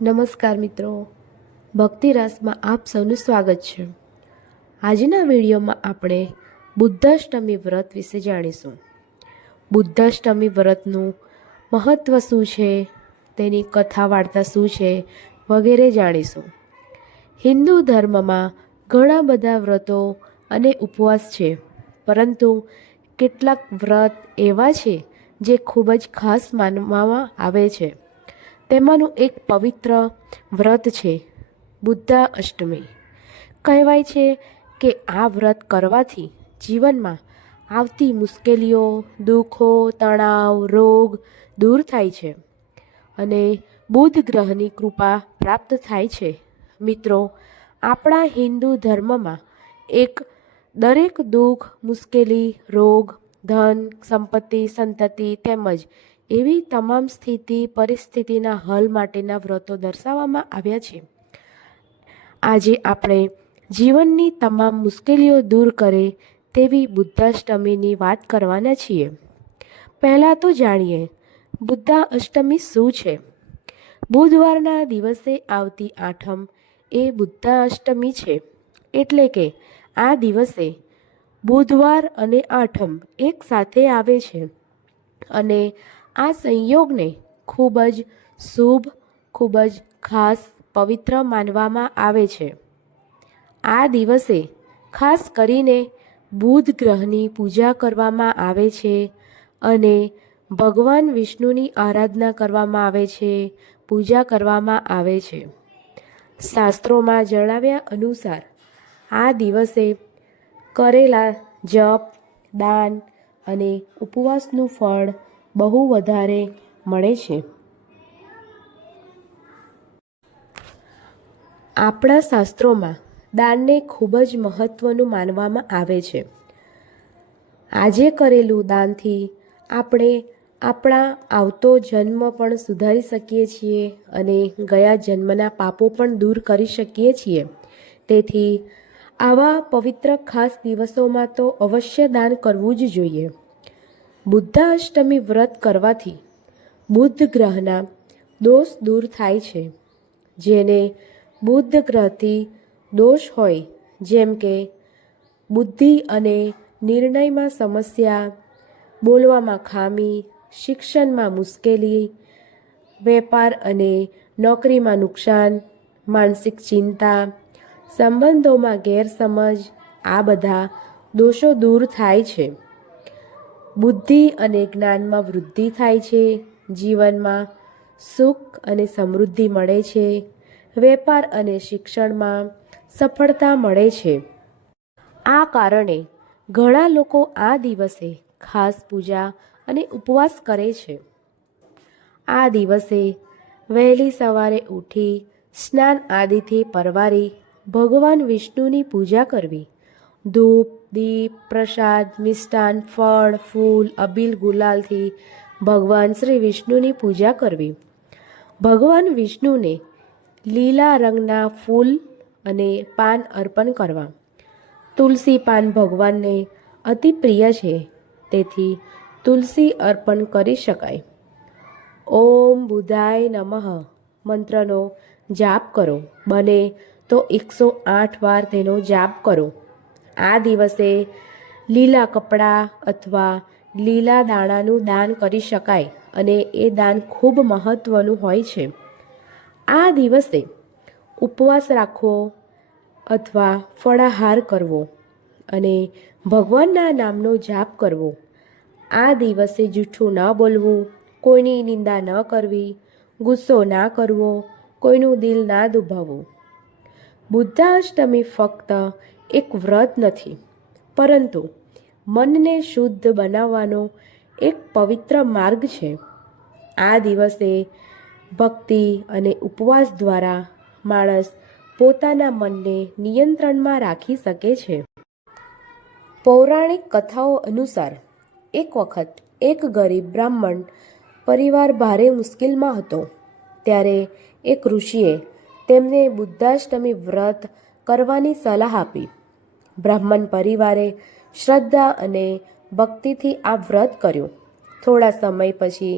નમસ્કાર મિત્રો, ભક્તિ રસમાં આપ સૌનું સ્વાગત છે। આજના વિડીયોમાં આપણે બુદ્ધાષ્ટમી વ્રત વિશે જાણીશું। બુદ્ધાષ્ટમી વ્રતનું મહત્ત્વ શું છે, તેની કથા વાર્તા શું છે વગેરે જાણીશું। હિન્દુ ધર્મમાં ઘણા બધા વ્રતો અને ઉપવાસ છે, પરંતુ કેટલાક વ્રત એવા છે જે ખૂબ જ ખાસ માનવામાં આવે છે। તેમાંનું એક પવિત્ર વ્રત છે બુદ્ધાષ્ટમી। કહેવાય છે કે આ વ્રત કરવાથી જીવનમાં આવતી મુશ્કેલીઓ, દુઃખો, તણાવ, રોગ દૂર થાય છે અને બુધ ગ્રહની કૃપા પ્રાપ્ત થાય છે। મિત્રો, આપણા હિન્દુ ધર્મમાં દરેક દુઃખ, મુશ્કેલી, રોગ, ધન, સંપત્તિ, સંતતિ તેમજ એવી તમામ પરિસ્થિતિના હલ માટેના વ્રતો દર્શાવવામાં આવ્યા છે। આજે આપણે જીવનની તમામ મુશ્કેલીઓ દૂર કરે તેવી બુદ્ધાષ્ટમીની વાત કરવાના છીએ। પહેલાં તો જાણીએ બુદ્ધાષ્ટમી શું છે। બુધવારના દિવસે આવતી આઠમ એ બુદ્ધાષ્ટમી છે, એટલે કે આ દિવસે બુધવાર અને આઠમ એક સાથે આવે છે અને આ સંયોગને ખૂબ જ શુભ, ખૂબ જ ખાસ, પવિત્ર માનવામાં આવે છે। આ દિવસે ખાસ કરીને બુધ ગ્રહની પૂજા કરવામાં આવે છે અને ભગવાન વિષ્ણુની આરાધના કરવામાં આવે છે, પૂજા કરવામાં આવે છે। શાસ્ત્રોમાં જણાવ્યા અનુસાર આ દિવસે કરેલા જપ, દાન અને ઉપવાસનું ફળ બહુ વધારે મળે છે। આપણા શાસ્ત્રોમાં દાનને ખૂબ જ મહત્ત્વનું માનવામાં આવે છે। આજે કરેલું દાનથી આપણે આપણા આવતો જન્મ પણ સુધારી શકીએ છીએ અને ગયા જન્મના પાપો પણ દૂર કરી શકીએ છીએ। તેથી આવા પવિત્ર ખાસ દિવસોમાં તો અવશ્ય દાન કરવું જ જોઈએ। બુદ્ધાષ્ટમી વ્રત કરવાથી બુધ ગ્રહના દોષ દૂર થાય છે। જેને બુધ ગ્રહથી દોષ હોય, જેમ કે બુદ્ધિ અને નિર્ણયમાં સમસ્યા, બોલવામાં ખામી, શિક્ષણમાં મુશ્કેલી, વેપાર અને નોકરીમાં નુકસાન, માનસિક ચિંતા, સંબંધોમાં ગેરસમજ, આ બધા દોષો દૂર થાય છે। બુદ્ધિ અને જ્ઞાનમાં વૃદ્ધિ થાય છે, જીવનમાં સુખ અને સમૃદ્ધિ મળે છે, વેપાર અને શિક્ષણમાં સફળતા મળે છે। આ કારણે ઘણા લોકો આ દિવસે ખાસ પૂજા અને ઉપવાસ કરે છે। આ દિવસે વહેલી સવારે ઉઠી સ્નાન આદિથી પરવારી ભગવાન વિષ્ણુની પૂજા કરવી, ધૂપ, દીપ, પ્રસાદ, મિષ્ટાન, ફળ, ફૂલ, અબીલ, ગુલાલથી ભગવાન શ્રી વિષ્ણુની પૂજા કરવી, ભગવાન વિષ્ણુને લીલા રંગના ફૂલ અને પાન અર્પણ કરવા। તુલસી પાન ભગવાનને અતિ પ્રિય છે, તેથી તુલસી અર્પણ કરી શકાય। ઓમ બુધાય નમઃ મંત્રનો જાપ કરો, બને તો 108 વાર તેનો જાપ કરો। આ દિવસે લીલા કપડાં અથવા લીલા દાણાનું દાન કરી શકાય અને એ દાન ખૂબ મહત્ત્વનું હોય છે। આ દિવસે ઉપવાસ રાખવો અથવા ફળાહાર કરવો અને ભગવાનના નામનો જાપ કરવો। આ દિવસે જૂઠું ન બોલવું, કોઈની નિંદા ન કરવી, ગુસ્સો ના કરવો, કોઈનું દિલ ના દુભાવવું। બુદ્ધાષ્ટમી ફક્ત એક વ્રત નથી, પરંતુ મનને શુદ્ધ બનાવવાનો એક પવિત્ર માર્ગ છે। આ દિવસે ભક્તિ અને ઉપવાસ દ્વારા માણસ પોતાના મનને નિયંત્રણમાં રાખી શકે છે। પૌરાણિક કથાઓ અનુસાર એક વખત એક ગરીબ બ્રાહ્મણ પરિવાર ભારે મુશ્કેલીમાં હતો, ત્યારે એક ઋષિએ તેમને બુદ્ધાષ્ટમી વ્રત કરવાની સલાહ આપી। બ્રાહ્મણ પરિવારે શ્રદ્ધા અને ભક્તિથી આ વ્રત કર્યું। થોડા સમય પછી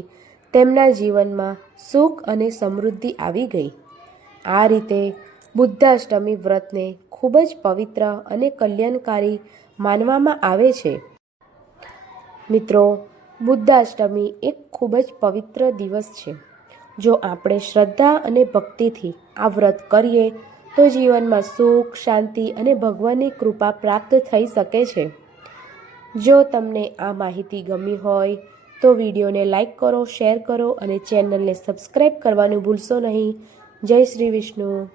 તેમના જીવનમાં સુખ અને સમૃદ્ધિ આવી ગઈ। આ રીતે બુદ્ધાષ્ટમી વ્રતને ખૂબ જ પવિત્ર અને કલ્યાણકારી માનવામાં આવે છે. મિત્રો, બુદ્ધાષ્ટમી એક ખૂબ જ પવિત્ર દિવસ છે. જો આપણે શ્રદ્ધા અને ભક્તિથી આ વ્રત કરીએ તો જીવનમાં સુખ, શાંતિ અને ભગવાનની કૃપા પ્રાપ્ત થઈ શકે છે. જો તમને આ માહિતી ગમી હોય તો વિડીયોને લાઈક કરો, શેર કરો અને ચેનલને સબસ્ક્રાઈબ કરવાનું ભૂલશો નહીં. જય શ્રી વિષ્ણુ.